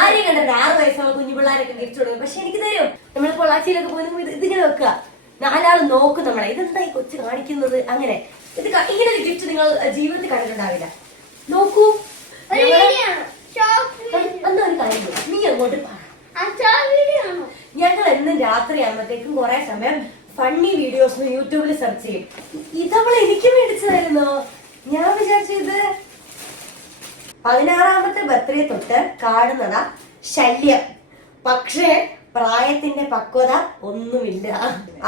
ആരെയും കണ്ടത് 6 വയസ്സുള്ള കുഞ്ഞു പിള്ളേരൊക്കെ ഗിഫ്റ്റ് കൊടുക്കും. പക്ഷെ എനിക്ക് തരും. നമ്മൾ പൊള്ളാച്ചിയിലൊക്കെ പോയി ഇതിങ്ങനെ വെക്കുക, 4 ആൾ നോക്കും നമ്മളെ, ഇതെന്താ ഈ കൊച്ചു കാണിക്കുന്നത്. അങ്ങനെ ഇങ്ങനെ ഒരു ഗിഫ്റ്റ് നിങ്ങൾ ജീവിതത്തിൽ കണ്ടിട്ടുണ്ടാവില്ല. നോക്കൂ, എന്നാ ഒരു കാര്യം നീ അങ്ങോട്ട് ഞങ്ങൾ എന്നും രാത്രി ആകുമ്പോഴത്തേക്കും കുറെ സമയം ഫണ്ണി വീഡിയോസ് യൂട്യൂബിൽ സെർച്ച് ചെയ്യും. ഇതവൾ എനിക്ക് മേടിച്ചതായിരുന്നോ? ഞാൻ വിചാരിച്ചു ഇത് 16ാമത്തെ ബർത്ത്ഡേ തൊട്ട് കാണുന്നതാ ശല്യം. പക്ഷേ പ്രായത്തിന്റെ പക്വത ഒന്നുമില്ല.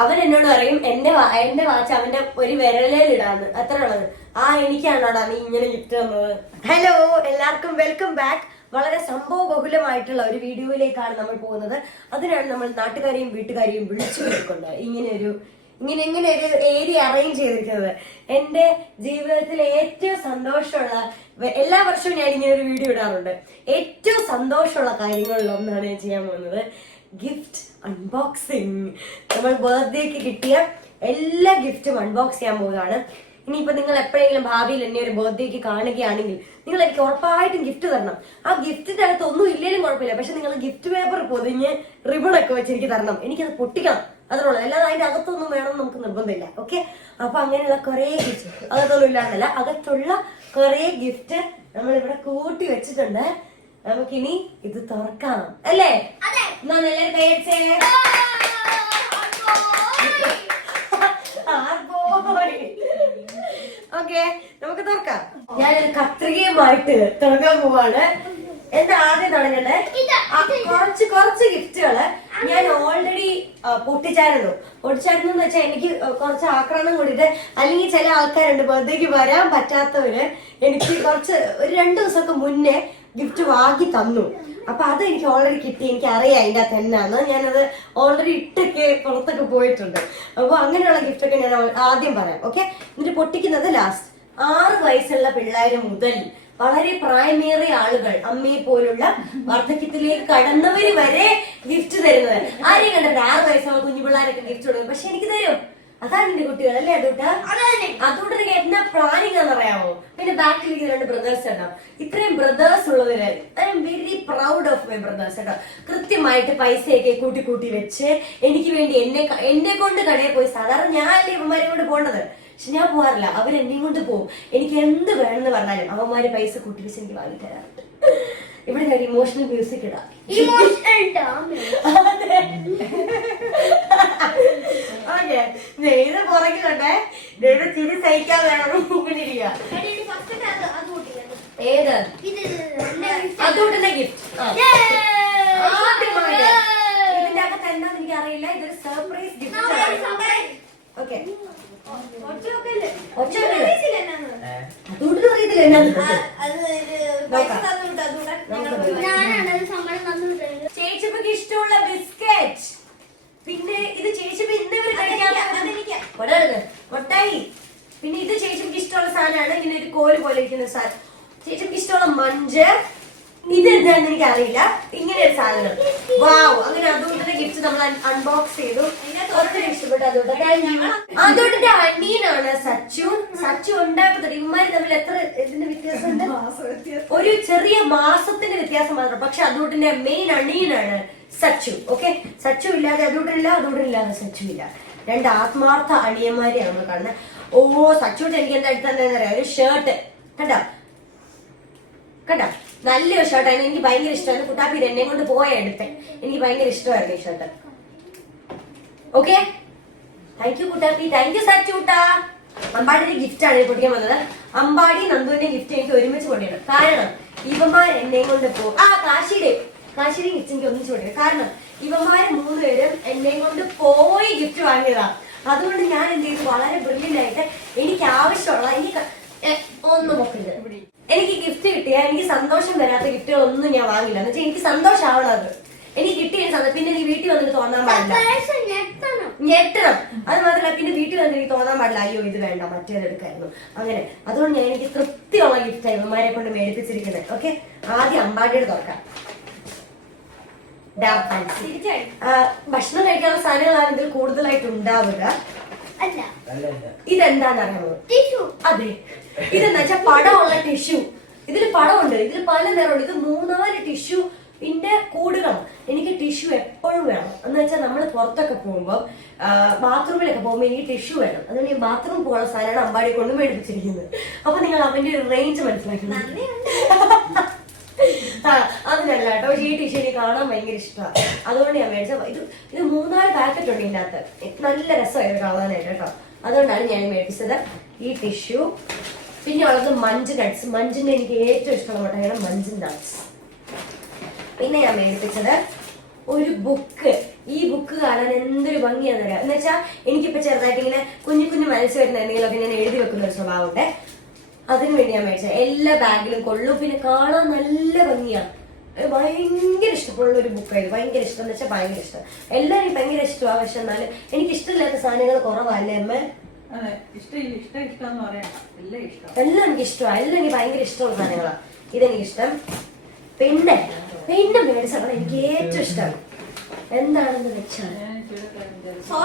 അവൻ എന്നോട് പറയും എന്റെ വാച്ച് അവന്റെ ഒരു വിരലിലിടാന്ന്, അത്ര ഉള്ളത്. എനിക്കാണോടാ നീ ഇങ്ങനെ ഗിഫ്റ്റ് തന്നത്. ഹലോ, എല്ലാവർക്കും വെൽക്കം ബാക്ക്. വളരെ സംഭവ ബഹുലമായിട്ടുള്ള ഒരു വീഡിയോയിലേക്കാണ് നമ്മൾ പോകുന്നത്. അതിനാണ് നമ്മൾ നാട്ടുകാരെയും വീട്ടുകാരെയും വിളിച്ചു കൊടുക്കുന്നത്. ഇങ്ങനെ ഒരു ഏരിയ അറേഞ്ച് ചെയ്തിരിക്കുന്നത്. എന്റെ ജീവിതത്തിലെ ഏറ്റവും സന്തോഷമുള്ള, എല്ലാ വർഷവും ഞാൻ ഇങ്ങനെ ഒരു വീഡിയോ ഇടാറുണ്ട്. ഏറ്റവും സന്തോഷമുള്ള കാര്യങ്ങളിൽ ഒന്നാണ് ഞാൻ ചെയ്യാൻ പോകുന്നത് ഗിഫ്റ്റ് അൺബോക്സിങ്. നമ്മൾ ബർത്ത്ഡേക്ക് കിട്ടിയ എല്ലാ ഗിഫ്റ്റും അൺബോക്സ് ചെയ്യാൻ പോവുകയാണ്. ഇനിയിപ്പോ നിങ്ങൾ എപ്പോഴെങ്കിലും ഭാവിയിൽ എന്നെ ഒരു ബർത്ത്ഡേക്ക് കാണുകയാണെങ്കിൽ നിങ്ങൾ എനിക്ക് ഉറപ്പായിട്ടും ഗിഫ്റ്റ് തരണം. ആ ഗിഫ്റ്റിന്റെ അകത്ത് ഒന്നും ഇല്ലെങ്കിലും കുഴപ്പമില്ല, പക്ഷെ നിങ്ങൾ ഗിഫ്റ്റ് പേപ്പർ പൊതിഞ്ഞ് റിബണൊക്കെ വെച്ച് എനിക്ക് തരണം. എനിക്കത് പൊട്ടിക്കണം, അതിനുള്ള. അല്ലാതെ അതിന്റെ അകത്തൊന്നും വേണമെന്ന് നമുക്ക് നിർബന്ധമില്ല. ഓക്കെ, അപ്പൊ അങ്ങനെയുള്ള കുറെ ഗിഫ്റ്റ്, അകത്തൊന്നും ഇല്ലാന്നല്ല, അകത്തുള്ള കുറെ ഗിഫ്റ്റ് നമ്മൾ ഇവിടെ കൂട്ടി വെച്ചിട്ടുണ്ട്. നമുക്കിനി ഇത് തുറക്കാം അല്ലേ? എല്ലാവരും പേടിച്ചേ. ഓക്കെ, നമുക്ക് തുറക്കാം. ഞാനൊരു കത്രികയുമായിട്ട് തുടങ്ങാൻ പോവാണ്. എന്താ ആദ്യം തുടങ്ങണ്ടേ? കുറച്ച് ഗിഫ്റ്റുകള് ഞാൻ ഓൾറെഡി പൊട്ടിച്ചായിരുന്നു എന്ന് വെച്ചാൽ എനിക്ക് കുറച്ച് ആക്രമണം കൂടിയിട്ട്, അല്ലെങ്കിൽ ചില ആൾക്കാരുണ്ട് ബർത്ത്ഡേക്ക് വരാൻ പറ്റാത്തവര് എനിക്ക് ഒരു 2 ദിവസമൊക്കെ മുന്നേ ഗിഫ്റ്റ് വാങ്ങി തന്നു. അപ്പൊ അത് എനിക്ക് ഓൾറെഡി കിട്ടി. എനിക്ക് അറിയാം അതിന്റെ അകത്ത് എന്നാന്ന്. ഞാനത് ഓൾറെഡി ഇട്ടൊക്കെ പുറത്തൊക്കെ പോയിട്ടുണ്ട്. അപ്പൊ അങ്ങനെയുള്ള ഗിഫ്റ്റ് ഒക്കെ ഞാൻ ആദ്യം പറയാം. ഓക്കെ, എന്നിട്ട് പൊട്ടിക്കുന്നത് ലാസ്റ്റ്. 6 വയസ്സുള്ള പിള്ളേര് മുതൽ വളരെ പ്രായമേറിയ ആളുകൾ, അമ്മയെ പോലുള്ള വാർദ്ധക്യത്തിലേക്ക് കടന്നവര് വരെ ഗിഫ്റ്റ് തരുന്നത്. ആരെയും കണ്ടത് 6 വയസ്സുള്ള കുഞ്ഞു പിള്ളേരൊക്കെ ഗിഫ്റ്റ് കൊടുക്കും. പക്ഷെ എനിക്ക് തരും. അതാണ് എന്റെ കുട്ടികൾ അല്ലേ? അതുകൊണ്ട് എന്നാ പ്ലാനിങ് ആണെന്നറിയാമോ? പിന്നെ ബാക്കിലേക്ക് 2 ബ്രദേഴ്സ് ഉണ്ടാവും. ഇത്രയും ബ്രദേഴ്സ് ഉള്ളവര് I am very proud of my brothers കേട്ടോ. കൃത്യമായിട്ട് പൈസയൊക്കെ കൂട്ടി വെച്ച് എനിക്ക് വേണ്ടി എന്നെ കൊണ്ട് കടയിൽ പോയി. സാധാരണ ഞാനല്ലേ ഇവന്മാരെ കൊണ്ട് പോകേണ്ടത്, പക്ഷെ ഞാൻ പോകാറില്ല. അവരെന്നെയും കൊണ്ട് പോകും. എനിക്ക് എന്ത് വേണമെന്ന് പറഞ്ഞാലും അവന്മാര് പൈസ കൂട്ടി വെച്ച് എനിക്ക് വാങ്ങി തരാറുണ്ട്. ഇവിടെ ഞാൻ ഇമോഷണൽ മ്യൂസിക് ഇടാം. ഓക്കെ, ഇത് പുറകിലുണ്ടേ. ചിരി സഹിക്കാൻ വേണം മുമ്പിലിരിക്കുക. ഏത് അതുകൊണ്ടന്നെ ഗിഫ്റ്റ് ഇതിന്റെ അകത്ത് എന്താന്ന് എനിക്ക് അറിയില്ല. ഇതൊരു സർപ്രൈസ് ഗിഫ്റ്റ്. ഓക്കെ, അതുകൊണ്ട് അറിയത്തില്ല. ചേച്ചിക്ക് ഇഷ്ടമുള്ള ബിസ്ക്കറ്റ്. പിന്നെ ഇത് ചേച്ചിക്ക് ഇന്നവര് കഴിക്കാൻ ഒട്ടായി. പിന്നെ ഇത് ചേച്ചിക്ക് ഇഷ്ടമുള്ള സാധനമാണ്. ഇങ്ങനെ ഒരു കോല് പോലെ ഇരിക്കുന്ന സാധനം. ചേച്ചിക്ക് ഇഷ്ടമുള്ള മഞ്ച്. ഇത് എന്താണെന്ന് എനിക്ക് അറിയില്ല. ഇങ്ങനെ ഒരു സാധനം. വാവ്, അങ്ങനെ അതുകൊണ്ടിന്റെ ഗിഫ്റ്റ് നമ്മൾ അൺബോക്സ് ചെയ്തു. ഇഷ്ടപ്പെട്ടു. അതുകൊണ്ടിന്റെ അനിയനാണ് സച്ചു ഉണ്ടാക്കുന്നത്. ഇവന്മാര് തമ്മിൽ എത്ര ഇതിന്റെ വ്യത്യാസമുണ്ട്? ഒരു ചെറിയ മാസത്തിന്റെ വ്യത്യാസം മാത്രം. പക്ഷെ അതുകൊണ്ടിന്റെ മെയിൻ അനിയനാണ് സച്ചു. ഓക്കെ, സച്ചു ഇല്ലാതെ അതുകൊണ്ടില്ലാതെ സച്ചു ഇല്ല. 2 ആത്മാർത്ഥ അനിയന്മാരെയാണ് നമ്മൾ കാണുന്നത്. സച്ചുട്ട് എനിക്ക് എന്താ എടുത്തതെന്ന് അറിയാം? ഒരു ഷർട്ട് കണ്ടോ? നല്ലൊരു ഷർട്ടായിരുന്നു. എനിക്ക് ഭയങ്കര ഇഷ്ടമായിരുന്നു. കുട്ടാപ്പി എന്നെ കൊണ്ട് പോയ എടുത്തേ. എനിക്ക് ഭയങ്കര ഇഷ്ടമായിരുന്നു ഈ shirt. Okay, thank you Kuttappi. Thank you സച്ചൂട്ടാ. അമ്പാടിന്റെ ഗിഫ്റ്റ് ആണ് പൊട്ടിക്കാൻ വന്നത്. അമ്പാടി നന്ദുവിന്റെ ഗിഫ്റ്റ് എനിക്ക് ഒരുമിച്ച് പൊട്ടിയാണ്. കാരണം ഇവന്മാർ എന്നെ കൊണ്ട് പോകും. കാശിയുടെ ഗിഫ്റ്റ് എനിക്ക് ഒന്നിച്ച് പൊട്ടിയത്. കാരണം ഇവന്മാര് 3 പേരും എന്നെ കൊണ്ട് പോയി ഗിഫ്റ്റ് വാങ്ങിയതാ. അതുകൊണ്ട് ഞാൻ എന്ത് ചെയ്തു? വളരെ ബ്രില്യന്റ് ആയിട്ട് എനിക്ക് ആവശ്യമുള്ള ഒന്നും നോക്കില്ല. എനിക്ക് ഗിഫ്റ്റ് കിട്ടിയാൽ എനിക്ക് സന്തോഷം വരാത്ത ഗിഫ്റ്റുകളൊന്നും ഞാൻ വാങ്ങില്ല. എന്ന് വെച്ചാൽ എനിക്ക് സന്തോഷമാവണം. അത് എനിക്ക് കിട്ടിയ പിന്നെ നീ വീട്ടിൽ വന്നിട്ട് തോന്നാൻ പാടില്ല, ഞെട്ടണം. അത് മാത്രമല്ല പിന്നെ വീട്ടിൽ വന്നിട്ട് എനിക്ക് തോന്നാൻ പാടില്ല അയ്യോ ഇത് വേണ്ട മറ്റേത് എടുക്കായിരുന്നു. അങ്ങനെ അതുകൊണ്ട് എനിക്ക് തൃപ്തിയുള്ള ഗിഫ്റ്റ് ഇവന്മാരെ കൊണ്ട് മേടിപ്പിച്ചിരിക്കുന്നത്. ഓക്കെ, ആദ്യം അമ്പാടിയുടെ തുറക്കാം. ഭക്ഷണം കഴിക്കാനുള്ള സാധനങ്ങളാണ് ഇതിൽ കൂടുതലായിട്ട് ഉണ്ടാവുക. ഇതെന്താന്നറിയാമോ? അതെ, ഇതെന്ന് വെച്ചാൽ പടമുള്ള ടിഷ്യൂ. ഇതിൽ പടമുണ്ട്. ഇതിൽ പല നിറമുണ്ട്. ഇത് 3-4 ടിഷ്യൂ പിന്നെ കൂടുകൾ എനിക്ക് ടിഷ്യൂ എപ്പോഴും വേണം. എന്ന് വെച്ചാൽ നമ്മൾ പുറത്തൊക്കെ പോകുമ്പോൾ ബാത്റൂമിലൊക്കെ പോകുമ്പോൾ എനിക്ക് ടിഷ്യൂ വേണം. അതുകൊണ്ട് ഈ ബാത്റൂം പോകാനുള്ള സാധനമാണ് അമ്പാടി കൊണ്ട് മേടിപ്പിച്ചിരിക്കുന്നത്. അപ്പൊ നിങ്ങൾ അവന്റെ ഒരു റേഞ്ച് മനസ്സിലാക്കണം. അതിനല്ല കേട്ടോ. പക്ഷേ ഈ ടിഷ്യൂ എനിക്ക് കാണാൻ ഭയങ്കര ഇഷ്ടമാണ്. അതുകൊണ്ട് ഞാൻ മേടിച്ചത്. ഇത് 3-4 പാക്കറ്റ് ഉണ്ട് ഇതിൻ്റെ അകത്ത്. നല്ല രസമായിരുന്നു കാണാനായിട്ട് കേട്ടോ. അതുകൊണ്ടാണ് ഞാൻ മേടിച്ചത് ഈ ടിഷ്യൂ. പിന്നെ ഉള്ളത് മഞ്ച് നട്ട്സ്. മഞ്ചിന്റെ എനിക്ക് ഏറ്റവും ഇഷ്ടമുള്ള മുട്ടയാണ് മഞ്ച് നട്ട്സ്. പിന്നെ ഞാൻ മേടിപ്പിച്ചത് ഒരു ബുക്ക്. ഈ ബുക്ക് കാണാൻ എന്തൊരു ഭംഗിയാണെന്നറിയാം. എന്ന് വെച്ചാൽ എനിക്കിപ്പോ ചെറുതായിട്ട് ഇങ്ങനെ കുഞ്ഞു കുഞ്ഞു മനസ്സ് വരുന്ന എന്തെങ്കിലുമൊക്കെ ഞാൻ എഴുതി വെക്കുന്ന ഒരു സ്വഭാവമുണ്ട്. അതിനു വേണ്ടി ഞാൻ മേടിച്ചത്. എല്ലാ ബാഗിലും കൊള്ളും. പിന്നെ കാണാൻ നല്ല ഭംഗിയാണ്. ഭയങ്കര ഇഷ്ടമുള്ള ഒരു ബുക്കായിരുന്നു. ഭയങ്കര ഇഷ്ടം എന്ന് വെച്ചാൽ ഭയങ്കര ഇഷ്ടം. എല്ലാവരും ഭയങ്കര ഇഷ്ടമാണ്. പക്ഷെ എന്നാലും എനിക്ക് ഇഷ്ടമില്ലാത്ത സാധനങ്ങൾ കുറവല്ലേ അമ്മ? എല്ലാം എനിക്ക് ഇഷ്ടമാണ്. എല്ലാം എനിക്ക് ഭയങ്കര ഇഷ്ടമുള്ള സാധനങ്ങളാണ്. ഇതെനിക്ക് ഇഷ്ടം. പിന്നെ മേടിച്ചാണ് എനിക്ക് ഏറ്റവും ഇഷ്ടം. എന്താണെന്ന് വെച്ചാൽ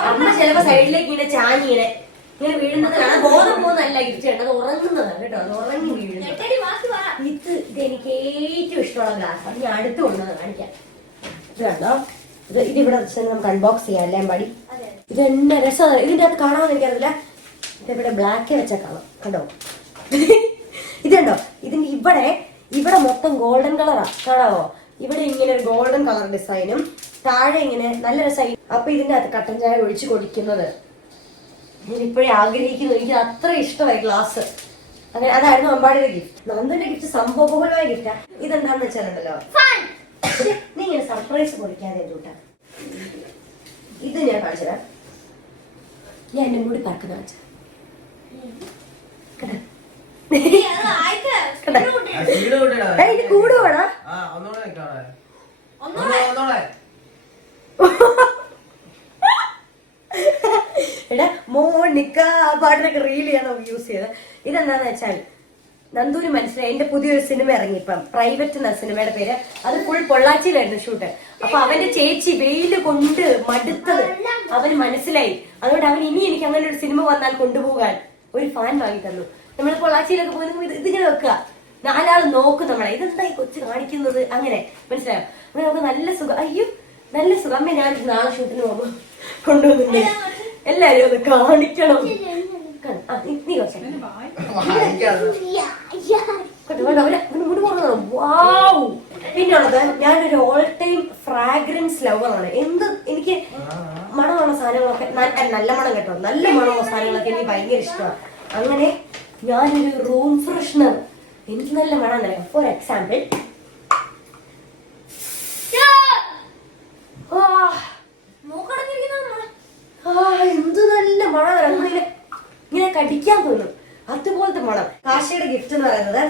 അമ്മ ചിലപ്പോ സൈഡിലേക്ക് ഇങ്ങനെ ചാഞ്ഞിങ്ങനെ ഇങ്ങനെ വീഴുന്നത് കാണാൻ. ബോധം പോകുന്നതല്ല ഗിഫ്റ്റ് കണ്ടത്, ഉറങ്ങുന്നതാണ് കേട്ടോ. അത് ഉറങ്ങി വീഴുന്നത്. ഇതെനിക്ക് ഏറ്റവും ഇഷ്ടമുള്ള ഗ്ലാസ്. അത് ഞാൻ അടുത്ത് കൊണ്ടുവന്ന് കാണിക്കാം. ഇത് കണ്ടോ, ഇതിവിടെ നമുക്ക് അൺബോക്സ് ചെയ്യാം അല്ലേ അമ്പാടി? ഇത് എന്നെ രസമാണ്. ഇതിന്റെ അകത്ത് കാണാമെന്ന് എനിക്കറിയില്ല. ഇതിവിടെ ബ്ലാക്ക് വെച്ചാൽ കാണാം. കണ്ടോ, ഇത് കണ്ടോ? ഇതിന്റെ ഇവിടെ മൊത്തം ഗോൾഡൻ കളറാ. കാണാവോ? ഇവിടെ ഇങ്ങനെ ഒരു ഗോൾഡൻ കളർ ഡിസൈനും താഴെ ഇങ്ങനെ നല്ല രസമായി. അപ്പൊ ഇതിന്റെ അകത്ത് കട്ടൻ ചായ ഒഴിച്ച് കൊടുക്കുന്നത് ഞാൻ ഇപ്പോഴേ ആഗ്രഹിക്കുന്നു. എനിക്ക് അത്ര ഇഷ്ടമായി ഗ്ലാസ്. അങ്ങനെ അതായിരുന്നു അമ്പാടിയുടെ ഗിഫ്റ്റ്. നന്ദുന്റെ ഗിഫ്റ്റ് സംഭവബഹുലമായ ഗിഫ്റ്റാ. ഇതെന്താന്ന് വെച്ചാലുണ്ടല്ലോ, നീ ഇങ്ങനെ സർപ്രൈസ് കൊടുക്കാതെ കൂട്ടാ. ഇത് ഞാൻ കാണിച്ചതാ. ഞാൻ എന്നെ കൂടി പറക്കുന്ന വെച്ച കൂടുവാടാ. എടാ മോണിക്ക പാട്ടിനൊക്കെ റീൽ ചെയ്യാൻ നമുക്ക് യൂസ് ചെയ്ത്. ഇതെന്താന്ന് വെച്ചാൽ നന്ദൂര് മനസ്സിലായി. എന്റെ പുതിയൊരു സിനിമ ഇറങ്ങി ഇപ്പം, പ്രൈവറ്റ് എന്ന സിനിമയുടെ പേര്. അത് ഫുൾ പൊള്ളാച്ചിയിലായിരുന്നു ഷൂട്ട്. അപ്പൊ അവന്റെ ചേച്ചി വെയില് കൊണ്ട് മടുത്തത് അവന് മനസ്സിലായി. അതുകൊണ്ട് അവൻ ഇനി എനിക്ക് അങ്ങനെ ഒരു സിനിമ വന്നാൽ കൊണ്ടുപോകാൻ ഒരു ഫാൻ വാങ്ങി തന്നു. നമ്മൾ പൊള്ളാച്ചിയിലൊക്കെ പോകുമ്പോൾ ഇതിങ്ങനെ വെക്കുക, 4 ആൾ നോക്കും നമ്മളെ. ഇതെന്താ ഈ കൊച്ചു കാണിക്കുന്നത്? അങ്ങനെ മനസ്സിലായോ? അങ്ങനെ നമുക്ക് നല്ല സുഖം. അയ്യോ നല്ല സുഖം. അമ്മ ഞാൻ നാളെ ഷൂട്ടിന് പോകുമ്പോ കൊണ്ടുപോകുന്നുണ്ട്. എല്ലാരും ഒന്ന് കാണിക്കണം. നീ പിന്നുള്ളത് ഞാനൊരു ഓൾ ടൈം ഫ്രാഗ്രൻസ് ലവറാണ്. എനിക്ക് മണമുള്ള സാധനങ്ങളൊക്കെ നല്ല മണം കേട്ടോ. നല്ല മണമുള്ള സാധനങ്ങളൊക്കെ എനിക്ക് ഭയങ്കര ഇഷ്ടമാണ്. അങ്ങനെ ഞാനൊരു റൂം ഫ്രഷ്നർ എനിക്ക് നല്ല മണം അറിയാം. ഫോർ എക്സാമ്പിൾ എന്ത് നല്ല മണം അറിയാം. ഇങ്ങനെ കടിക്കാൻ തോന്നും അതുപോലത്തെ മണം. കാശിയുടെ ഗിഫ്റ്റ് എന്ന് പറയുന്നത്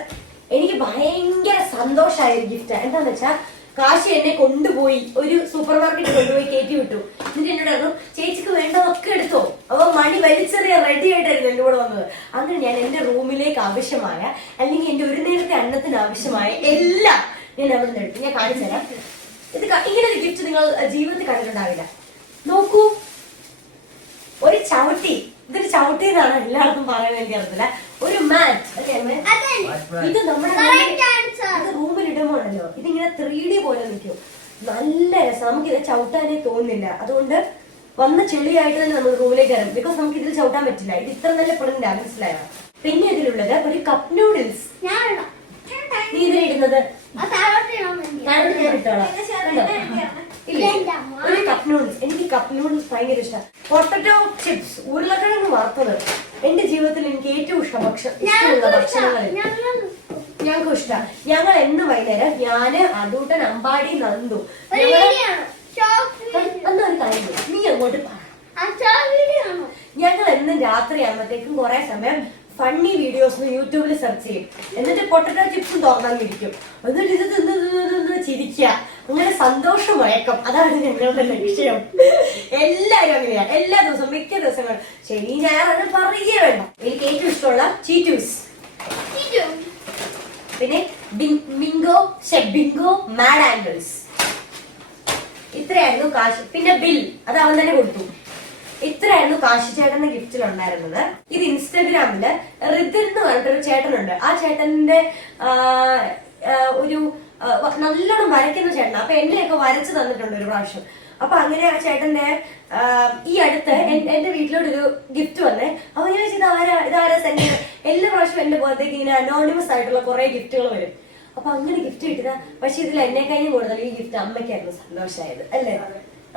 എനിക്ക് ഭയങ്കര സന്തോഷമായ ഒരു ഗിഫ്റ്റ്. എന്താന്ന് വെച്ചാൽ കാശി എന്നെ കൊണ്ടുപോയി ഒരു സൂപ്പർ മാർക്കറ്റിൽ കൊണ്ടുപോയി കയറ്റി വിട്ടു. എന്നിട്ട് എന്നോട് പറഞ്ഞു, ചേച്ചിക്ക് വേണ്ടതൊക്കെ എടുത്തോ. അപ്പൊ മണി വലിച്ചെറിയ റെഡി ആയിട്ടായിരുന്നു എന്റെ കൂടെ വന്നത്. അങ്ങനെ ഞാൻ എന്റെ റൂമിലേക്ക് ആവശ്യമായ അല്ലെങ്കിൽ എന്റെ ഒരു നേരത്തെ അന്നത്തിന് ആവശ്യമായ എല്ലാം ഞാൻ അവിടെ നിന്ന് എടുത്തു. ഞാൻ കാണിച്ചു തരാം. ഇത് ഇങ്ങനെ ഒരു ഗിഫ്റ്റ് നിങ്ങൾ ജീവിതത്തിൽ കണ്ടിട്ടുണ്ടാവില്ല. നോക്കൂ, ഒരു ചവിട്ടി. ഇതൊരു ചവിട്ടി എന്നാണ് എല്ലാവർക്കും പറയാൻ എനിക്ക് അറിയത്തില്ല. ഒരു മാറ്റ് അല്ലേ? ഇത് നമ്മുടെ റൂമിൽ ഇടുമ്പോഴല്ലോ ഇതിങ്ങനെ 3D പോലെ നിൽക്കും. നല്ല രസം. നമുക്കിത് ചവിട്ടാനേ തോന്നുന്നില്ല. അതുകൊണ്ട് വന്ന ചെളിയായിട്ട് തന്നെ നമ്മൾ റൂമിലേക്ക് ഇറങ്ങും. ബിക്കോസ് നമുക്ക് ഇതിൽ ചവിട്ടാൻ പറ്റില്ല. ഇത് ഇത്ര നല്ല പ്രിന്റ് ആണ്, മനസ്സിലായോ? പിന്നെ ഇതിലുള്ളത് ഒരു കപ്പ് നൂഡിൽസ്. നീ ഇതിലിടുന്നത് ഒരു കപ്പ് നൂഡിൽസ്. എനിക്ക് കപ്പ് നൂഡിൽസ് ഭയങ്കര ഇഷ്ടമാണ്. പൊട്ടറ്റോ ചിപ്സ്, ഉരുളക്കിഴങ്ങ് വറുത്തത് എന്റെ ജീവിതത്തിൽ എനിക്ക് ഏറ്റവും ഇഷ്ടമുള്ള ഭക്ഷണങ്ങളിൽ ഞങ്ങൾക്കും ഇഷ്ടമാണ്. ഞങ്ങൾ എന്ന് വൈകുന്നേരം ഞാന് അതൂട്ടൻ അമ്പാടി നന്ദു അന്നൊരു കാര്യം നീ അങ്ങോട്ട് ഞങ്ങൾ എന്നും രാത്രി ആകുമ്പോഴത്തേക്കും കുറെ സമയം ഫണ്ണി വീഡിയോസ് യൂട്യൂബിൽ സെർച്ച് ചെയ്യും. എന്നിട്ട് പൊട്ടറ്റോ ചിപ്സും തുറന്നിരിക്കും. എന്നിട്ട് ഇത് തിന്ന് ചിരിക്കുക. അങ്ങനെ സന്തോഷം മയക്കം. അതാണ് ഞങ്ങളുടെ ലക്ഷ്യം. എല്ലാവരും അങ്ങനെയാണ്. എല്ലാ ദിവസവും മിക്ക ദിവസങ്ങളും ശനി ഞായറാണ് പറയുകയേ വേണ്ട. എനിക്ക് ഏറ്റവും ഇഷ്ടമുള്ള ചീറ്റൂസ്, പിന്നെ ബിങ്കോ മാഡ് ആംഗിൾസ്. ഇത്രയായിരുന്നു കാശ്. പിന്നെ ബിൽ അത് അവൻ തന്നെ കൊടുത്തു. ഇത്രയായിരുന്നു കാശി ചേട്ടന്റെ ഗിഫ്റ്റിൽ ഉണ്ടായിരുന്നത്. ഇത് ഇൻസ്റ്റാഗ്രാമില് റിതിൻ എന്ന് പറഞ്ഞിട്ടൊരു ചേട്ടനുണ്ട്. ആ ചേട്ടന്റെ ഒരു നല്ലോണം വരയ്ക്കുന്ന ചേട്ടൻ. അപ്പൊ എന്നെയൊക്കെ വരച്ചു തന്നിട്ടുണ്ട് ഒരു പ്രാവശ്യം. അപ്പൊ അങ്ങനെ ആ ചേട്ടന്റെ ഈ അടുത്ത് എന്റെ വീട്ടിലോട്ടൊരു ഗിഫ്റ്റ് വന്നേ. അപ്പൊ ഞാൻ ഇതാരാ സെൻഡ് ചെയ്തത്. എല്ലാ പ്രാവശ്യം എന്റെ ബർത്ത്ഡേക്ക് ഇങ്ങനെ അനോണിമസ് ആയിട്ടുള്ള കുറെ ഗിഫ്റ്റുകൾ വരും. അപ്പൊ അങ്ങനെ ഗിഫ്റ്റ് കിട്ടിയതാ. പക്ഷെ ഇതിൽ എന്നെ കഴിഞ്ഞ് കൂടുതൽ ഈ ഗിഫ്റ്റ് അമ്മയ്ക്കായിരുന്നു സന്തോഷമായത് അല്ലേ?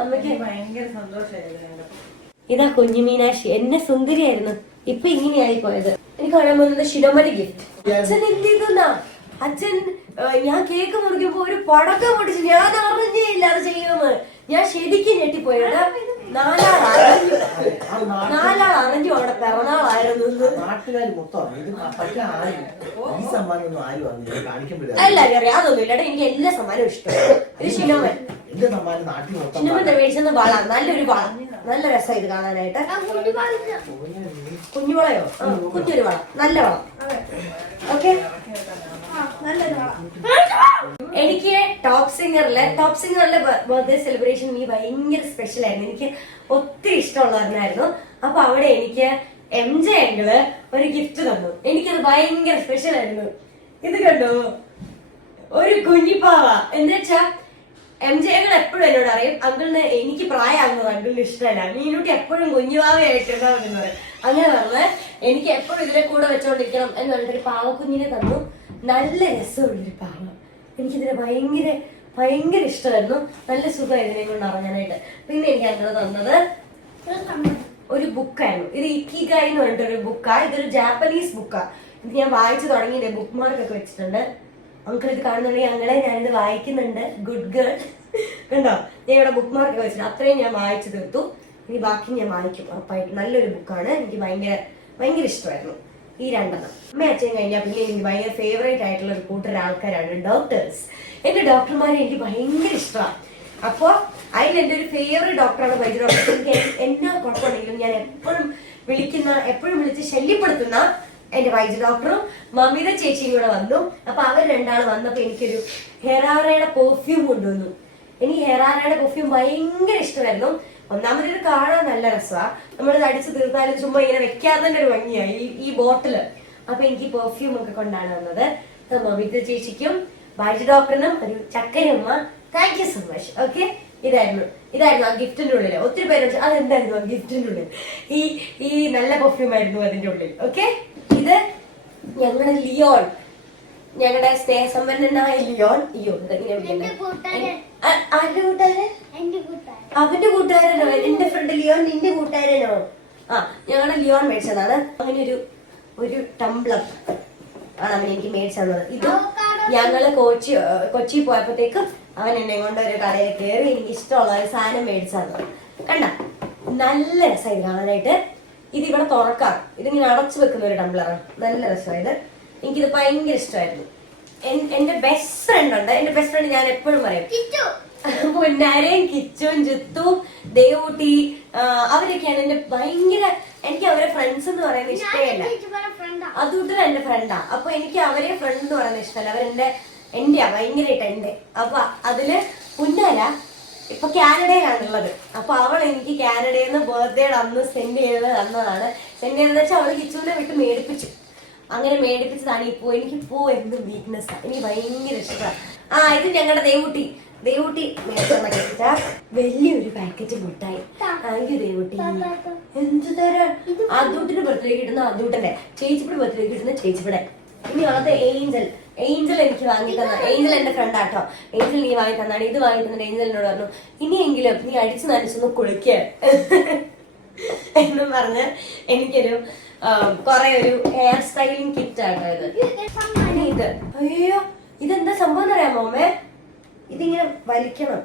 അമ്മയ്ക്ക് ഭയങ്കര സന്തോഷമായിരുന്നു. ഇതാ കുഞ്ഞു മീനാക്ഷി, എന്നെ സുന്ദരിയായിരുന്നു, ഇപ്പൊ ഇങ്ങനെയായി പോയത്. എനിക്ക് കാണാൻ പോകുന്നത് ശിരോമണി ഗിഫ്റ്റ്. അച്ഛൻ എന്ത് ചെയ്തുന്നാ? അച്ഛൻ ഞാൻ കേക്ക് മുറിക്കുമ്പോ ഒരു പടക്കം പൊട്ടിച്ചു. ഞാൻ അറിഞ്ഞേയില്ല അത് ചെയ്യുമെന്ന്. ഞാൻ ശരിക്കും ഞെട്ടിപ്പോയത്. നാലാൾ അറിഞ്ഞു അവിടെ പിറന്നാളായിരുന്നു. അല്ല അറിയാം, അതൊന്നും ഇല്ല. എനിക്ക് എല്ലാ സമ്മാനവും ഇഷ്ടമാണ്. ഇത് ശിനോമൻ മേടിച്ചെന്ന് വള, നല്ലൊരു വള, നല്ല രസം ഇത് കാണാനായിട്ട്. കുഞ്ഞുവളയോ? കുഞ്ഞൊരു വള, നല്ല വള. ഓക്കെ, എനിക്ക് ടോപ്പ് സിംഗറിലെ ബർത്ത്ഡേ സെലിബ്രേഷൻ എനിക്ക് ഭയങ്കര സ്പെഷ്യൽ ആയിരുന്നു. എനിക്ക് ഒത്തിരി ഇഷ്ടമുള്ളവരുന്നായിരുന്നു. അപ്പൊ അവിടെ എനിക്ക് MJ അങ്കിള് ഒരു ഗിഫ്റ്റ് തന്നു. എനിക്കത് ഭയങ്കര സ്പെഷ്യൽ ആയിരുന്നു. ഇത് കണ്ടോ, ഒരു കുഞ്ഞിപ്പാവ. എന്നുവെച്ചാ MJ അങ്കിൾ എപ്പോഴും എന്നോട് അറിയും, അങ്കിളിന് എനിക്ക് പ്രായമാകുന്നത് അങ്കിളിന് ഇഷ്ടമല്ല, മീനൂട്ടി എപ്പോഴും കുഞ്ഞുപാവയായിട്ടുണ്ടാവും പറയും. അങ്ങനെ പറഞ്ഞ് എനിക്ക് എപ്പോഴും ഇതിനെ കൂടെ വെച്ചോണ്ടിരിക്കണം എന്ന് പറഞ്ഞിട്ടൊരു പാവക്കുഞ്ഞിനെ തന്നു. നല്ല രസമുള്ളൊരു പാവ. എനിക്കിതിനെ ഭയങ്കര ഇഷ്ടമായിരുന്നു. നല്ല സുഖം ഇതിനെ കൊണ്ട് അറിഞ്ഞാനായിട്ട്. പിന്നെ എനിക്ക് അങ്ങനെ തന്നത് ഒരു ബുക്കായിരുന്നു. ഇത് ഇക്കിഗായ് എന്ന് പറഞ്ഞിട്ടൊരു ബുക്കാ. ഇതൊരു ജാപ്പനീസ് ബുക്കാ. ഇത് ഞാൻ വായിച്ചു തുടങ്ങിയില്ലേ, ബുക്ക് മാർക്ക് ഒക്കെ വെച്ചിട്ടുണ്ട്. അങ്കിൾ ഇത് കാണുന്നുണ്ടെങ്കിൽ അങ്ങളെ ഞാനിത് വായിക്കുന്നുണ്ട്, ഗുഡ് ഗേൾ. കണ്ടോ, ഞാൻ ഇവിടെ ബുക്ക് മാർക്ക് വെച്ചിട്ടുണ്ട്. അത്രയും ഞാൻ വായിച്ചു തീർത്തു. ഇനി ബാക്കി ഞാൻ വായിക്കും ഉറപ്പായിട്ട്. നല്ലൊരു ബുക്കാണ്. എനിക്ക് ഭയങ്കര ഇഷ്ടമായിരുന്നു ഈ രണ്ടെണ്ണം. അമ്മ അച്ഛൻ കഴിഞ്ഞാൽ പിന്നെ എനിക്ക് ഭയങ്കര ഫേവറേറ്റ് ആയിട്ടുള്ള ഒരു കൂട്ടർ ആൾക്കാരാണ് ഡോക്ടേഴ്സ്. എന്റെ ഡോക്ടർമാരെ എനിക്ക് ഭയങ്കര ഇഷ്ടമാണ്. അപ്പൊ അതിൽ എന്റെ ഒരു ഫേവറേറ്റ് ഡോക്ടറാണ് വൈദ്യ ഡോക്ടർ. എനിക്ക് എന്നാ കുഴപ്പമുണ്ടെങ്കിലും ഞാൻ എപ്പോഴും വിളിച്ച് ശല്യപ്പെടുത്തുന്ന എന്റെ വൈദ്യ ഡോക്ടറും മമിത ചേച്ചിയും കൂടെ വന്നു. അപ്പൊ അവർ രണ്ടാളും വന്നപ്പോ എനിക്കൊരു ഹെറാറയുടെ പെർഫ്യൂം കൊണ്ടുവന്നു. എനിക്ക് ഹെറാറയുടെ പെർഫ്യൂം ഭയങ്കര ഇഷ്ടമായിരുന്നു. ഒന്നാമത് ഇത് കാണാൻ നല്ല രസമാണ്. നമ്മളിത് അടിച്ചു തീർത്താലും ചുമ്മാ ഇങ്ങനെ വെക്കാതെ ഒരു ഭംഗിയായി ഈ ബോട്ടില്. അപ്പൊ എനിക്ക് പെർഫ്യൂം ഒക്കെ കൊണ്ടാണ് വന്നത്. മമിത ചേച്ചിക്കും വൈദ്യ ഡോക്ടറിനും ഒരു ചക്കരയമ്മ, thank you so much. Okay, ഇതായിരുന്നു ആ ഗിഫ്റ്റിന്റെ ഉള്ളില്. ഒത്തിരി പേര് അതെന്തായിരുന്നു ആ ഗിഫ്റ്റിന്റെ ഉള്ളിൽ? ഈ നല്ല പെർഫ്യൂം ആയിരുന്നു അതിന്റെ ഉള്ളിൽ. ഓക്കെ, ഇത് ഞങ്ങളുടെ ലിയോൺ, ഞങ്ങളുടെ സ്നേഹസമ്പന്നനായ ലിയോൺ. അവന്റെ കൂട്ടുകാരനോ? എന്റെ ഫ്രണ്ട് ലിയോൺ നിന്റെ കൂട്ടുകാരനോ? ഞങ്ങളുടെ ലിയോൺ മേടിച്ചതാണ്. അങ്ങനെ ഒരു ടംബ്ലർ ആണ് അവൻ എനിക്ക് മേടിച്ചു തന്നത്. ഇത് ഞങ്ങള് കൊച്ചി പോയപ്പോഴത്തേക്ക് അവൻ എന്നെ കൊണ്ട് ഒരു കടയിൽ കയറി എനിക്ക് ഇഷ്ടമുള്ള ഒരു സാധനം മേടിച്ചു തന്നത്. കണ്ട, നല്ല രസമായി കാണാനായിട്ട്. ഇത് ഇവിടെ തുറക്കാം, ഇതിങ്ങനെ അടച്ചു വെക്കുന്ന ഒരു ടംബ്ലറാണ്. നല്ല രസമായത്. എനിക്കിത് ഭയങ്കര ഇഷ്ടമായിരുന്നു. എന്റെ ബെസ്റ്റ് ഫ്രണ്ട് ഉണ്ട്. എന്റെ ബെസ്റ്റ് ഫ്രണ്ട് ഞാൻ എപ്പോഴും പറയും പൊന്നാരയും കിച്ചും ജിത്തും ദേവൂട്ടി അവരൊക്കെയാണ് എന്റെ എനിക്ക് അവരെ ഫ്രണ്ട്സ് എന്ന് പറയുന്നത് ഇഷ്ടമല്ല. അതുകൊണ്ട് എന്റെ ഫ്രണ്ടാ. അപ്പൊ എനിക്ക് അവരെ ഫ്രണ്ട് എന്ന് പറയുന്നത് ഇഷ്ടമല്ല. എന്റെയാ ഭയങ്കരമായിട്ട് എന്റെ. അപ്പൊ അതില് പുന്നാര ഇപ്പൊ കാനഡയിലാണുള്ളത്. അപ്പൊ അവൾ എനിക്ക് കാനഡയിൽ നിന്ന് ബർത്ത്ഡേയുടെ അന്ന് സെൻഡ് ചെയ്ത് തന്നതാണ്. സെൻഡ് ചെയ്തെന്ന് വെച്ചാൽ അവള് കിച്ചുവിനെ വിട്ട് മേടിപ്പിച്ചു. അങ്ങനെ മേടിപ്പിച്ചതാണ് ഈ പൂ. എനിക്ക് പൂ എന്തും വീക്ക്നെസ്സാണ്. എനിക്ക് ഭയങ്കര ഇഷ്ടമാണ്. ഇത് ഞങ്ങളുടെ ദേവൂട്ടി വലിയൊരു പാക്കറ്റ് മുട്ടായി. Thank you Devutty. എന്ത് തരാൻ? അതൂട്ടിന് ബർത്ത്ഡേ കിട്ടുന്ന അതൂട്ടന്റെ, ചേച്ചിപ്പിടെ ബർത്ത്ഡേ കിട്ടുന്ന ചേച്ചിപ്പിടെ. ഇനി അത് ഏഞ്ചൽ എനിക്ക് വാങ്ങി തന്ന. ഏഞ്ചൽ എന്റെ ഫ്രണ്ട് ആട്ടോ. ഏഞ്ചൽ നീ വാങ്ങി തന്നാണ്. ഇത് വാങ്ങി തന്നിട്ട് ഏഞ്ചലിനോട് പറഞ്ഞു, ഇനിയെങ്കിലും നീ അടിച്ചു നനച്ചൊന്ന് കുളിക്ക എന്നും പറഞ്ഞ് എനിക്കൊരു ഒരു ഹെയർ സ്റ്റൈലിംഗ് കിറ്റ് ആട്ടോ ഇത്. അയ്യോ, ഇതെന്താ സംഭവം അറിയാമോ അമ്മേ? ഇതിങ്ങനെ വലിക്കണം,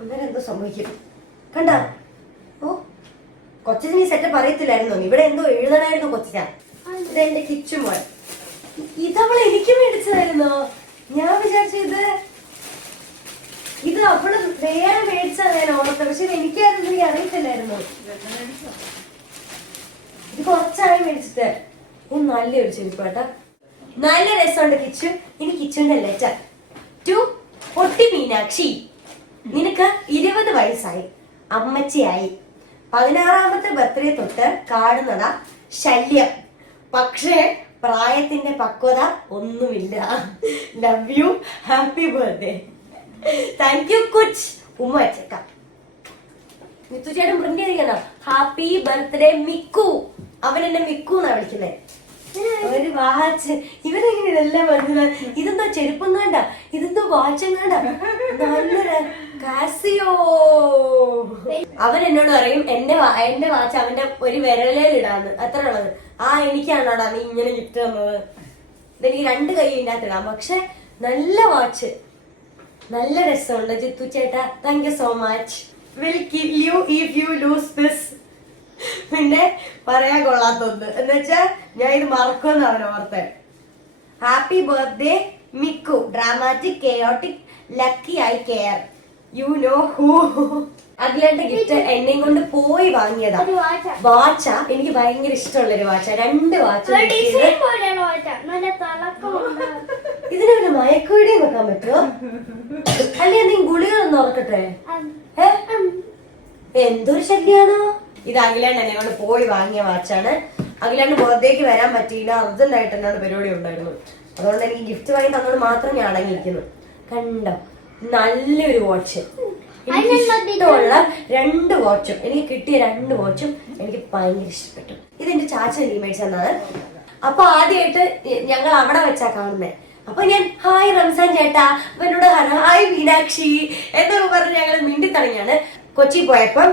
അങ്ങനെ എന്തോ സംഭവിക്കും. കണ്ട, കൊച്ചിന് ഈ സെറ്റപ്പ് അറിയത്തില്ലായിരുന്നു. ഇവിടെ എന്തോ എഴുതണായിരുന്നു കൊച്ചിനാ. ഇതെന്റെ കിച്ചുമോൾ. ഇതവള് എനിക്ക് മേടിച്ചതായിരുന്നോ? ഞാൻ വിചാരിച്ചു ഇത് അവള് വേറെ മേടിച്ചതാണ് ഞാൻ ഓർത്തത്. പക്ഷെ എനിക്കതൊന്നും അറിയത്തില്ലായിരുന്നു. ഇത് കുറച്ചായി മേടിച്ചിട്ട്. നല്ലൊരു ചെരുപ്പാട്ടാ, നല്ല രസമുണ്ട് കിച്ചു. ഇനി കിച്ചുവിന്റെ ലെറ്റർ ടു പൊട്ടി മീനാക്ഷി. നിനക്ക് 20 വയസ്സായി, അമ്മച്ചിയായി. 16ാമത്തെ ബർത്ത്ഡേ തൊട്ട് കാണുന്നതാ ശല്യം. പക്ഷേ പ്രായത്തിന്റെ പക്വത ഒന്നുമില്ല. Love you, happy birthday. Thank you കുച്ച്. ഉമ്മ വെച്ചേക്കാം. മിത്തു ചേട്ടൻ പ്രിന്റ് ചെയ്തിരിക്കണോ? Happy birthday Miku. അവൻ എന്നെ മിക്കു എന്നാ വിളിക്കുന്നത്. ഒരു വാച്ച്. ഇവരെങ്ങനെ ഇതെല്ലാം മനസ്സിലായി? ഇതെന്തോ ചെരുപ്പം കണ്ട, ഇതെന്തോ വാച്ചും കണ്ട, നല്ലൊരു കാസിയോ. അവൻ എന്നോട് പറയും എന്റെ വാച്ച് അവന്റെ ഒരു വിരലിലിടാന്ന്, അത്ര ഉള്ളത്. എനിക്കാണോടാ നീ ഇങ്ങനെ ഗിഫ്റ്റ് തന്നത്? ഇതെനിക്ക് 2 കൈ ഇടാം. പക്ഷെ നല്ല വാച്ച്, നല്ല രസമുണ്ട്. ജിത്തു ചേട്ടാ, thank you so much. Will kill you if you lose this. പിന്നെ പറയാൻ കൊള്ളാത്തൊന്ന് എന്ന് വെച്ചാ ഞാൻ ഇത് മറക്കുമെന്ന് അവൻ ഓർത്തെ. Happy birthday Miku, dramatic chaotic lucky I care, you know who. അതിലെ ഗിഫ്റ്റ് എന്നെയും കൊണ്ട് പോയി വാങ്ങിയതാ. വാച്ചാ, എനിക്ക് ഭയങ്കര ഇഷ്ടമുള്ളൊരു വാച്ചാ. 2 വാച്ച്. ഇതിന് പിന്നെ മയക്കുവെടി വെക്കാൻ പറ്റുമോ? അല്ലേ നീ ഗുളികളൊന്നും ഓർക്കട്ടെ? എന്തൊരു ശല്യാണോ ഇത്. അഖിലാണ്ട് എന്നെ കൊണ്ട് പോയി വാങ്ങിയ വാച്ചാണ്. അഖിലാണ്ട് ബർത്ത്ഡേക്ക് വരാൻ പറ്റിയില്ല, അർജന്റായിട്ട് എന്നാണ് പരിപാടി ഉണ്ടായിരുന്നു. അതുകൊണ്ട് എനിക്ക് ഗിഫ്റ്റ് വാങ്ങി തന്നോട് മാത്രം ഞാൻ അടങ്ങിയിരിക്കുന്നു. കണ്ടോ, നല്ലൊരു വാച്ച്. എനിക്ക് ഇഷ്ടമുള്ള 2 വാച്ചും, എനിക്ക് കിട്ടിയ 2 വാച്ചും എനിക്ക് ഭയങ്കര ഇഷ്ടപ്പെട്ടു. ഇതെന്റെ ചാച്ചൻ എനിക്ക് മേടിച്ചു തന്നത്. അപ്പൊ ആദ്യമായിട്ട് ഞങ്ങൾ അവിടെ വെച്ചാ കാണുന്നേ. അപ്പൊ ഞാൻ ഹായ് റംസാൻ ചേട്ടാ, അപ്പൊ എന്നോട് ഹായ് മീനാക്ഷി എന്നൊക്കെ പറഞ്ഞ് ഞങ്ങൾ മിണ്ടി തുടങ്ങിയാണ്. കൊച്ചി പോയപ്പം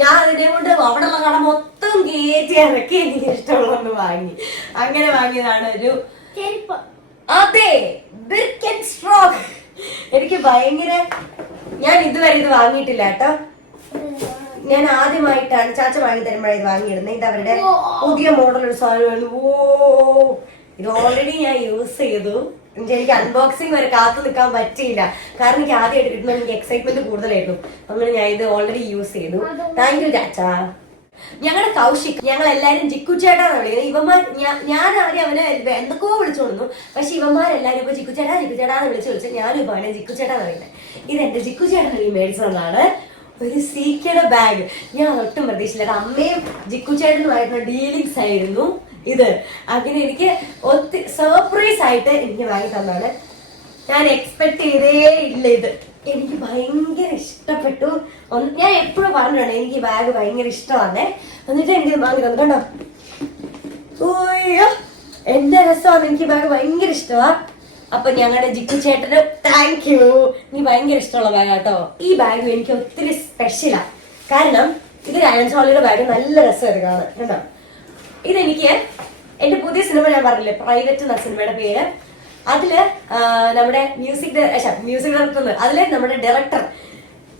ഞാൻ അതിനെ കൊണ്ട് അവിടെയുള്ള കട മൊത്തം കയറ്റി ഇറക്കി എനിക്ക് ഇഷ്ടമുള്ളതൊന്ന് വാങ്ങി. അങ്ങനെ വാങ്ങിയതാണ് ഒരു, അതെ, ബിർക്കൻ സ്ട്രോക്ക്. എനിക്ക് ഭയങ്കര, ഞാൻ ഇതുവരെ ഇത് വാങ്ങിയിട്ടില്ല കേട്ടോ. ഞാൻ ആദ്യമായിട്ടാണ് ചാച്ച വാങ്ങി തരുമ്പോഴേ ഇത് വാങ്ങിയിരുന്നത്. ഇത് അവരുടെ പുതിയ മോഡൽ ഒരു സാധനമായിരുന്നു. ഇത് ഓൾറെഡി ഞാൻ യൂസ് ചെയ്തു. എനിക്ക് അൺബോക്സിങ് വരെ കാത്തു നിൽക്കാൻ പറ്റിയില്ല, കാരണം എനിക്ക് ആദ്യമായിട്ട് കിട്ടുമ്പോൾ എനിക്ക് എക്സൈറ്റ്മെന്റ് കൂടുതലായിരുന്നു. അങ്ങനെ ഞാൻ ഇത് ഓൾറെഡി യൂസ് ചെയ്തു. താങ്ക് യു ചാച്ച. ഞങ്ങളുടെ കൗശിക്, ഞങ്ങൾ എല്ലാരും ജിക്കുച്ചേട്ടാന്ന് വിളിക്കുന്നത്. ഇവന്മാർ, ഞാൻ ആദ്യം അവനെ എന്തൊക്കെയോ വിളിച്ചോളുന്നു. പക്ഷെ ഇവന്മാരെല്ലാരും ഇപ്പൊ ജിക്കുച്ചേട്ടാന്ന് വിളിച്ച് ഞാനും ഇപ്പൊ അവനെ ജിക്കുച്ചേട്ടാന്ന് പറയുന്നത്. ഇതെന്റെ ജിക്കുച്ചേട്ടൻ മേടിച്ചതാണ്. ഒരു സീക്കയുടെ ബാഗ്. ഞാൻ ഒട്ടും പ്രതീക്ഷിച്ചില്ല. അമ്മയും ജിക്കുച്ചേട്ടനുമായിട്ടുള്ള ഡീലിങ്സ് ആയിരുന്നു ഇത്. അങ്ങനെ എനിക്ക് ഒത്തിരി സർപ്രൈസ് ആയിട്ട് എനിക്ക് വാങ്ങി തന്നാണ്. ഞാൻ എക്സ്പെക്ട് ചെയ്തേ ഇല്ല ഇത്. എനിക്ക് ഭയങ്കര ഇഷ്ടപ്പെട്ടു. ഞാൻ എപ്പോഴും പറഞ്ഞിട്ടുണ്ട് എനിക്ക് ഈ ബാഗ് ഭയങ്കര ഇഷ്ടമാണ്. എന്നിട്ട് എനിക്ക് വാങ്ങി തന്നു. കണ്ടോ, ഓയ്യോ എന്റെ രസമാണ്. എനിക്ക് ബാഗ് ഭയങ്കര ഇഷ്ടമാണ്. അപ്പൊ ഞങ്ങളുടെ ജിക്കു ചേട്ടന് താങ്ക് യു. എനിക്ക് ഭയങ്കര ഇഷ്ടമുള്ള ബാഗ് കേട്ടോ. ഈ ബാഗ് എനിക്ക് ഒത്തിരി സ്പെഷ്യലാ. കാരണം ഇത് അയൺസ് ഹോളിയുടെ ബാഗ് നല്ല രസമായിട്ട് കാണാൻ. കണ്ടോ, ഇതെനിക്ക് എന്റെ പുതിയ സിനിമ ഞാൻ പറഞ്ഞില്ലേ, പ്രൈവറ്റ് എന്ന സിനിമയുടെ പേര്. അതില് നമ്മുടെ മ്യൂസിക് ഡയറക്ടർ, അതിലെ നമ്മുടെ ഡയറക്ടർ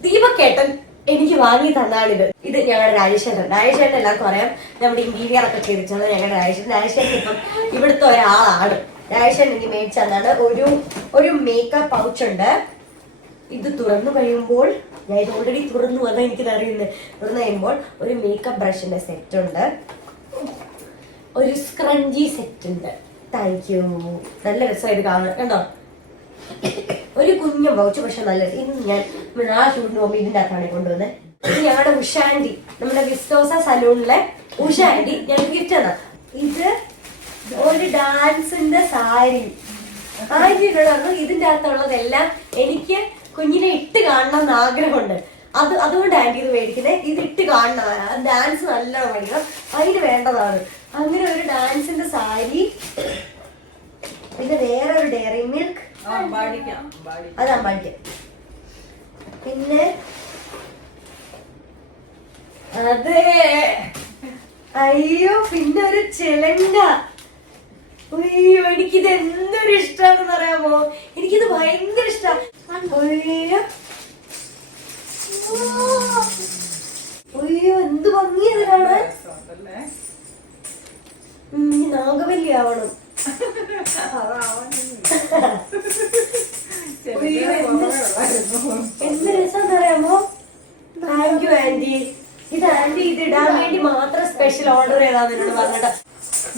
ദീപക്കേട്ടൻ എനിക്ക് വാങ്ങി തന്നാണിത്. ഇത് ഞങ്ങളുടെ രാജേഷേട്ടൻ എല്ലാവർക്കും അറിയാം. നമ്മുടെ ഇന്റീരിയർ ഒക്കെ ചെയ്തിട്ടുള്ളത് ഞങ്ങളുടെ രാജേഷേട്ടൻ ഇപ്പം ഇവിടുത്തെ ഒരാളാണ്. രാജേഷേട്ടൻ എനിക്ക് മേടിച്ചു തന്നാണ്. ഒരു മേക്കപ്പ് പൗച്ച് ഉണ്ട്. ഇത് തുറന്നു കഴിയുമ്പോൾ, ഞാൻ ഇത് ഓൾറെഡി തുറന്നു വന്നാൽ എനിക്കിത് അറിയുന്നത്. തുറന്നു കഴിയുമ്പോൾ ഒരു മേക്കപ്പ് ബ്രഷിന്റെ സെറ്റ് ഉണ്ട്, ഒരു സ്ക്രഞ്ചി സെറ്റ് ഉണ്ട്. Thank you. നല്ല രസമായിട്ട് കാണാൻ. കണ്ടോ, ഒരു കുഞ്ഞു പൗച്ച്, പക്ഷെ നല്ല. ഇന്ന് ഞാൻ ആ ഷൂട്ടിന് പോകുമ്പോൾ ഇതിന്റെ അകത്താണ് കൊണ്ടുവന്നത്. ഇത് ഞങ്ങളുടെ ഉഷാൻഡി, നമ്മുടെ വിസ്തോസ സലൂണിലെ ഉഷാൻഡി ഞങ്ങൾക്ക് ഗിഫ്റ്റ് തന്ന. ഇത് ഒരു ഡാൻസിന്റെ സാരി. ആന്റിനോട് ഇതിന്റെ അകത്തുള്ളതെല്ലാം എനിക്ക് കുഞ്ഞിനെ ഇട്ട് കാണണം എന്ന് ആഗ്രഹമുണ്ട്. അതുകൊണ്ട് ആന്റി ഇത് മേടിക്കുന്നത്. ഇത് ഇട്ട് കാണണം, ഡാൻസ് നല്ലോണം പഠിക്കണം, അതിന് വേണ്ടതാണ്. അങ്ങനെ ഒരു ഡാൻസിന്റെ സാരി. പിന്നെ വേറെ ഒരു ഡയറി മിൽക്ക്, അത് അമ്പാടിക്കാം. പിന്നെ അതെ, അയ്യോ, പിന്നെ ഒരു ചിലങ്ക. അയ്യോ, എനിക്കിത് എന്തൊരു ഇഷ്ടമാണെന്ന് അറിയാമോ? എനിക്കിത് ഭയങ്കര ഇഷ്ടമാണ്. അയ്യോ അയ്യോ, എന്ത് ഭംഗിയത് കാണാൻ. നാഗവല്ലി ആവണം. എന്ത് രസം അറിയാമോ? Thank you aunty. ഇത് ആന്റി ഇത് ഇടാൻ വേണ്ടി മാത്രം സ്പെഷ്യൽ ഓർഡർ ചെയ്താന്ന് എന്നോട് പറഞ്ഞിട്ട്.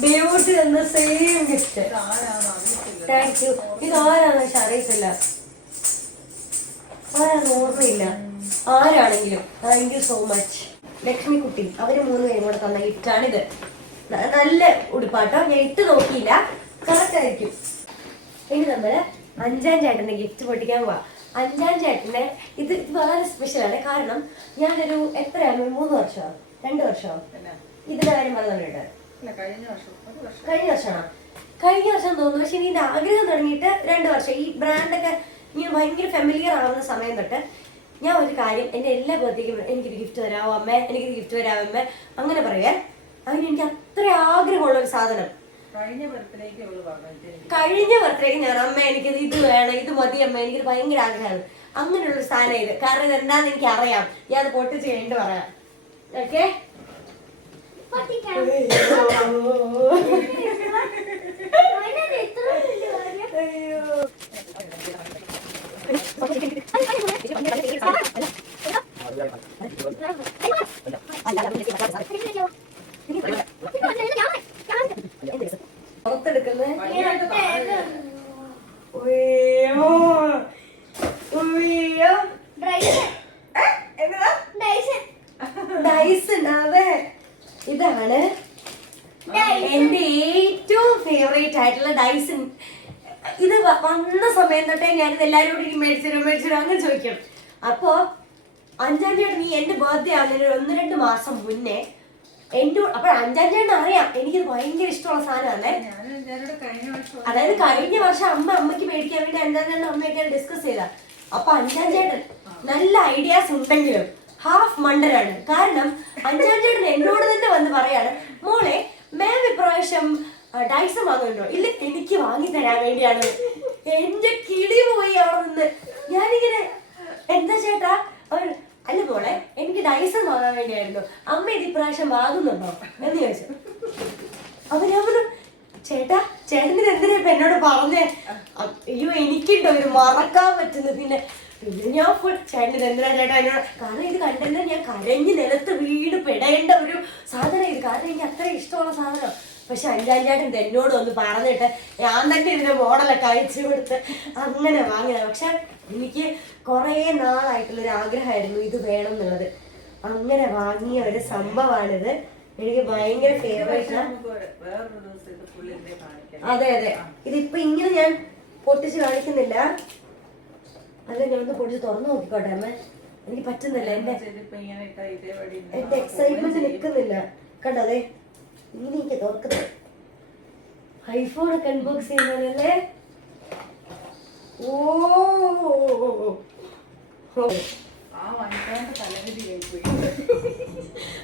ബ്യൂട്ടി എന്ന സെയിം ഗിഫ്റ്റ്. Thank you. ഇത് ആരാന്ന് പക്ഷെ അറിയത്തില്ല, ആരാന്ന് ഓർമ്മയില്ല. ആരാണെങ്കിലും thank you so much. Lakshmi കുട്ടി, അവര് 3 പേരും കൂടെ തന്ന ഗിഫ്റ്റാണിത്. നല്ല ഉടുപ്പാട്ടോ, ഞാൻ ഇട്ട് നോക്കിയില്ല, കറക്റ്റ് ആയിരിക്കും. ഇനി നമ്മള് 5-ാം ചേട്ടന്റെ ഗിഫ്റ്റ് പൊട്ടിക്കാൻ പോവാ. 5-ാം ചേട്ടന്റെ ഇത് വളരെ സ്പെഷ്യലാണ്. കാരണം ഞാനൊരു എത്രയാണ് 3 വർഷമാവും 2 വർഷമാവും ഇതിന്റെ കാര്യം പറഞ്ഞിട്ടുണ്ട്. കഴിഞ്ഞ വർഷമാണോ? കഴിഞ്ഞ വർഷം തോന്നുന്നു. പക്ഷെ ഇതിന്റെ ആഗ്രഹം തുടങ്ങിയിട്ട് 2 വർഷം. ഈ ബ്രാൻഡൊക്കെ ഇങ്ങനെ ഭയങ്കര ഫെമിലിയർ ആവുന്ന സമയം തൊട്ട് ഞാൻ ഒരു കാര്യം, എന്റെ എല്ലാ ബർത്ത്ഡേക്കും എനിക്കൊരു ഗിഫ്റ്റ് തരാമോ അമ്മേ, എനിക്കൊരു ഗിഫ്റ്റ് തരാമോ അമ്മേ, അങ്ങനെ പറയാൻ. അതിന് എനിക്ക് അത്ര ആഗ്രഹമുള്ള ഒരു സാധനം. കഴിഞ്ഞ ബർത്ത്ഡേക്ക് ഞാൻ അമ്മ എനിക്കത് ഇത് വേണം, ഇത് മതി അമ്മ, എനിക്കത് ഭയങ്കര ആഗ്രഹമാണ്. അങ്ങനെയുള്ളൊരു സാധനം ഇത്. കാരണം ഇത് എന്താന്ന് എനിക്ക് അറിയാം. ഞാൻ അത് പൊട്ടിച്ച് കഴിഞ്ഞിട്ട് പറയാം. ഓക്കെ? ഇതാണ് എന്റെ ഏറ്റവും ഫേവറേറ്റ് ആയിട്ടുള്ള ഡൈസൺ. ഇത് വന്ന സമയം തൊട്ടേ ഞാനിത് എല്ലാവരോടും മേടിച്ചിരും അങ്ങനെ ചോദിക്കും. അപ്പോ 5-ാം ചേട്ടൻ നീ എന്റെ ബർത്ത്ഡേ ആവുന്നതിന് 1-2 മാസം മുന്നേ അപ്പൊ 5-ാം ചേട്ടൻ അറിയാം എനിക്കിത് ഭയങ്കര ഇഷ്ടമുള്ള സാധനമല്ലേ. അതായത് കഴിഞ്ഞ വർഷം അമ്മയ്ക്ക് മേടിക്കാൻ വേണ്ടി 5-ാം ചേട്ടൻ അമ്മയൊക്കെ ഡിസ്കസ് ചെയ്ത. അപ്പൊ 5-ാം ചേട്ടൻ നല്ല ഐഡിയാസ് ഉണ്ടെങ്കിലും ഹാഫ് മണ്ടരാണ്. കാരണം 5-ാം ചേട്ടൻ എന്നോട് തന്നെ വന്ന് പറയാണ്, മോളെ മാം ഇപ്രാവശ്യം ഡൈസൺ വാങ്ങുന്നുണ്ടോ? ഇല്ല, എനിക്ക് വാങ്ങി തരാൻ വേണ്ടിയാണ്. എന്റെ കിളി പോയി അവിടെ നിന്ന്. ഞാനിങ്ങനെ എന്താ ചേട്ടാ? അല്ല മോളെ, എനിക്ക് ഡൈസൺ വാങ്ങാൻ വേണ്ടിയായിരുന്നു. അമ്മ ഇത് ഇപ്രാവശ്യം വാങ്ങുന്നുണ്ടോ എന്ന് ചോദിച്ചു. അപ്പൊ ഞാൻ പറഞ്ഞു, ചേട്ടാ ചേട്ടന് എന്തിനാ ഇപ്പൊ എന്നോട് പറഞ്ഞേ? അയ്യോ എനിക്കുണ്ടോ ഇത് മറക്കാൻ പറ്റുന്നു. പിന്നെ ഞാൻ ഫുൾ ചേട്ടന് എന്തിനാ ചേട്ടാ എന്നോട്? കാരണം ഇത് കണ്ടെന്ന് ഞാൻ കരഞ്ഞ് നിലത്ത് വീട് പെടേണ്ട ഒരു സാധനം ഇത്. കാരണം എനിക്ക് അത്ര ഇഷ്ടമുള്ള സാധനം. പക്ഷെ 5-ാം ചേട്ടൻ എന്നോട് ഒന്ന് പറഞ്ഞിട്ട് ഞാൻ തന്നെ ഇതിന്റെ മോഡലൊക്കെ അയച്ചു കൊടുത്ത് അങ്ങനെ വാങ്ങിയത്. പക്ഷെ എനിക്ക് കുറെ നാളായിട്ടുള്ളൊരു ആഗ്രഹമായിരുന്നു ഇത് വേണം എന്നുള്ളത്. അങ്ങനെ വാങ്ങിയ ഒരു സംഭവമാണിത്. എനിക്ക് ഭയങ്കര ഫേവറേറ്റ്. അതെ അതെ, ഇതിപ്പോ ഇങ്ങനെ ഞാൻ പൊട്ടിച്ച് കാണിക്കുന്നില്ല. അല്ല, ഞാനൊന്ന് പൊട്ടിച്ച് തുറന്നു നോക്കിക്കോട്ടെ അമ്മ. എനിക്ക് പറ്റുന്നില്ല, എന്റെ എക്സൈറ്റ്മെന്റ് നിൽക്കുന്നില്ല. കണ്ടതേ ഇങ്ങനെ എനിക്ക് തുറക്കുന്നത്. ഐഫോണൊക്കെ അൺബോക്സ് ചെയ്യുന്നതല്ലേ. ഓ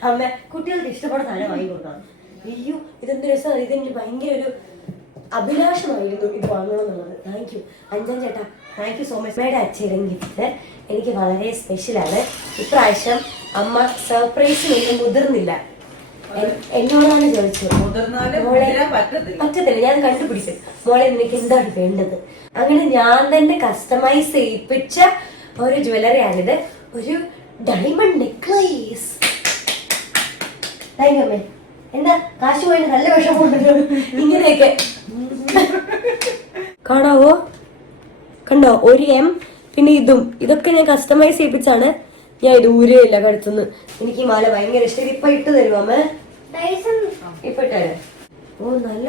അമ്മ, കുട്ടികൾക്ക് ഇഷ്ടപ്പെടുന്ന സാധനം വാങ്ങി കൊടുക്കണം. അയ്യോ ഇതെന്ത് രസമാണ്. ഇതെനിക്ക് ഭയങ്കര ഒരു അഭിലാഷമായിരുന്നു ഇത് വാങ്ങണം എന്നുള്ളത്. താങ്ക് യു 5-ാം ചേട്ടാ, താങ്ക് യു സോ മച്ച്. അമ്മയുടെ അച്ഛനും ഗിഫ്റ്റ് എനിക്ക് വളരെ സ്പെഷ്യലാണ്. ഇപ്രാവശ്യം അമ്മ സർപ്രൈസിനൊന്നും മുതിർന്നില്ല. എന്നോടാണ് ചോദിച്ചത്, പറ്റത്തില്ല ഞാൻ കണ്ടുപിടിക്കും, മോളെ നിനക്ക് എന്താണ് വേണ്ടത്. അങ്ങനെ ഞാൻ തന്നെ കസ്റ്റമൈസ് ചെയ്യിപ്പിച്ച ഒരു ജ്വല്ലറിയാണിത്. ഒരു ഡയമണ്ട് നെക്ലേസ്. താങ്ക് യു അമ്മേ. എന്താ കാശ് പോയി നല്ല വിഷമമുണ്ടല്ലോ ഇങ്ങനെയൊക്കെ. കാണാവോ? കണ്ടോ? ഒരു M പിന്നെ ഇതൊക്കെ ഞാൻ കസ്റ്റമൈസ് ചെയ്യിപ്പിച്ചാണ്. ഞാൻ ഇത് ഊരയില്ല കഴുത്തുനിന്ന്. എനിക്ക് ഈ മാല ഭയങ്കര ഇഷ്ടം. ഇപ്പൊ ഇട്ട് തരുമോ അമ്മ? ഇപ്പൊ ഇട്ടേ. ഓ നല്ല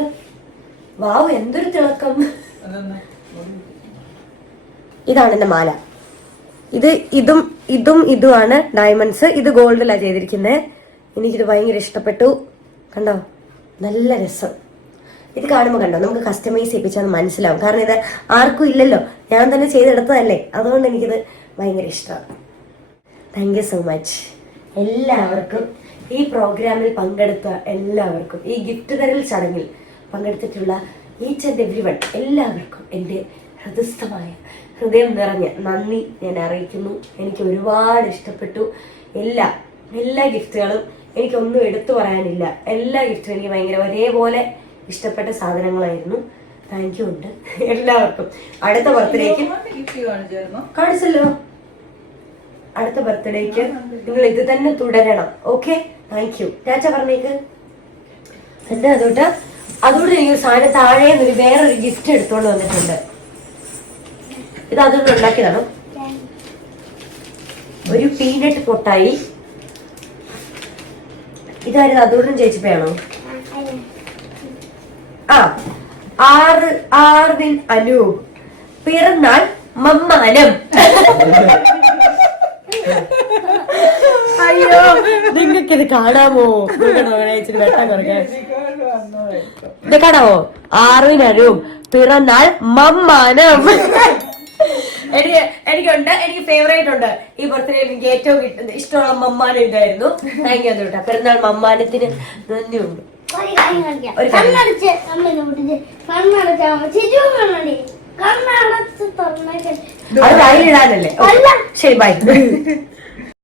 വാവ്, എന്തൊരു തിളക്കം. ഇതാണ് എന്റെ മാല. ഇതുമാണ് ഡയമണ്ട്സ്. ഇത് ഗോൾഡിലാണ് ചെയ്തിരിക്കുന്നത്. എനിക്കിത് ഭയങ്കര ഇഷ്ടപ്പെട്ടു. കണ്ടോ? നല്ല രസം. ഇത് കാണുമ്പോൾ കണ്ടോ നമുക്ക് കസ്റ്റമൈസ് ചെയ്യിപ്പിച്ചാൽ മനസ്സിലാവും. കാരണം ഇത് ആർക്കും ഇല്ലല്ലോ, ഞാൻ തന്നെ ചെയ്തെടുത്തതല്ലേ. അതുകൊണ്ട് എനിക്കിത് ഭയങ്കര ഇഷ്ടമാണ്. താങ്ക് യു സോ മച്ച് എല്ലാവർക്കും. ഈ പ്രോഗ്രാമിൽ പങ്കെടുത്ത എല്ലാവർക്കും, ഈ ഗിഫ്റ്റ് തരൽ ചടങ്ങിൽ പങ്കെടുത്തിട്ടുള്ള ഈച്ച് ആൻഡ് എവ്രി വൺ എല്ലാവർക്കും എൻ്റെ ഹൃദയസ്ഥമായ ഹൃദയം നിറഞ്ഞ നന്ദി ഞാൻ അറിയിക്കുന്നു. എനിക്ക് ഒരുപാട് ഇഷ്ടപ്പെട്ടു എല്ലാ ഗിഫ്റ്റുകളും. എനിക്കൊന്നും എടുത്തു പറയാനില്ല. എല്ലാ ഗിഫ്റ്റും എനിക്ക് ഭയങ്കര ഒരേപോലെ ഇഷ്ടപ്പെട്ട സാധനങ്ങളായിരുന്നു. താങ്ക് യു ഉണ്ട് എല്ലാവർക്കും. അടുത്ത ബർത്ത്ഡേക്ക് കാണിച്ചല്ലോ. അടുത്ത ബർത്ത്ഡേക്ക് നിങ്ങൾ ഇത് തന്നെ തുടരണം. Okay, thank U. ടാറ്റ പറഞ്ഞേക്ക്. എന്താ അതുകൊണ്ട് എനിക്ക് സാധനം താഴെ വേറൊരു ഗിഫ്റ്റ് എടുത്തോണ്ട് വന്നിട്ടുണ്ട്. ഇത് അതുകൊണ്ട് ഉണ്ടാക്കിയതാണ്. ഒരു പീനട്ട് പൊട്ടായി. ഇതായിരുന്നു അതുകൊണ്ടും ചേച്ചിപ്പയാണോ? ആർവിൻ അനൂപ് പിറന്നാൾ മമ്മാനം. അയ്യോ നിങ്ങൾക്കിത് കാണാമോ? വെട്ടം കുറയ്ക്കാൻ ഇത് കാണാമോ? ആർവിൻ അനൂപ് പിറന്നാൾ മമ്മാനം. എനിക്കുണ്ട്, എനിക്ക് ഫേവറേറ്റ് ഉണ്ട്. ഈ ബർത്ത്ഡേ എനിക്ക് ഏറ്റവും ഇഷ്ടമുള്ള മമ്മാനം ഇതായിരുന്നു. താങ്ക് യു കേട്ടോ. പിറന്നാൾ മമ്മാനത്തിന് നന്ദിയുണ്ട്. അത് അതിലിടാനല്ലേ? ശരി ബൈ.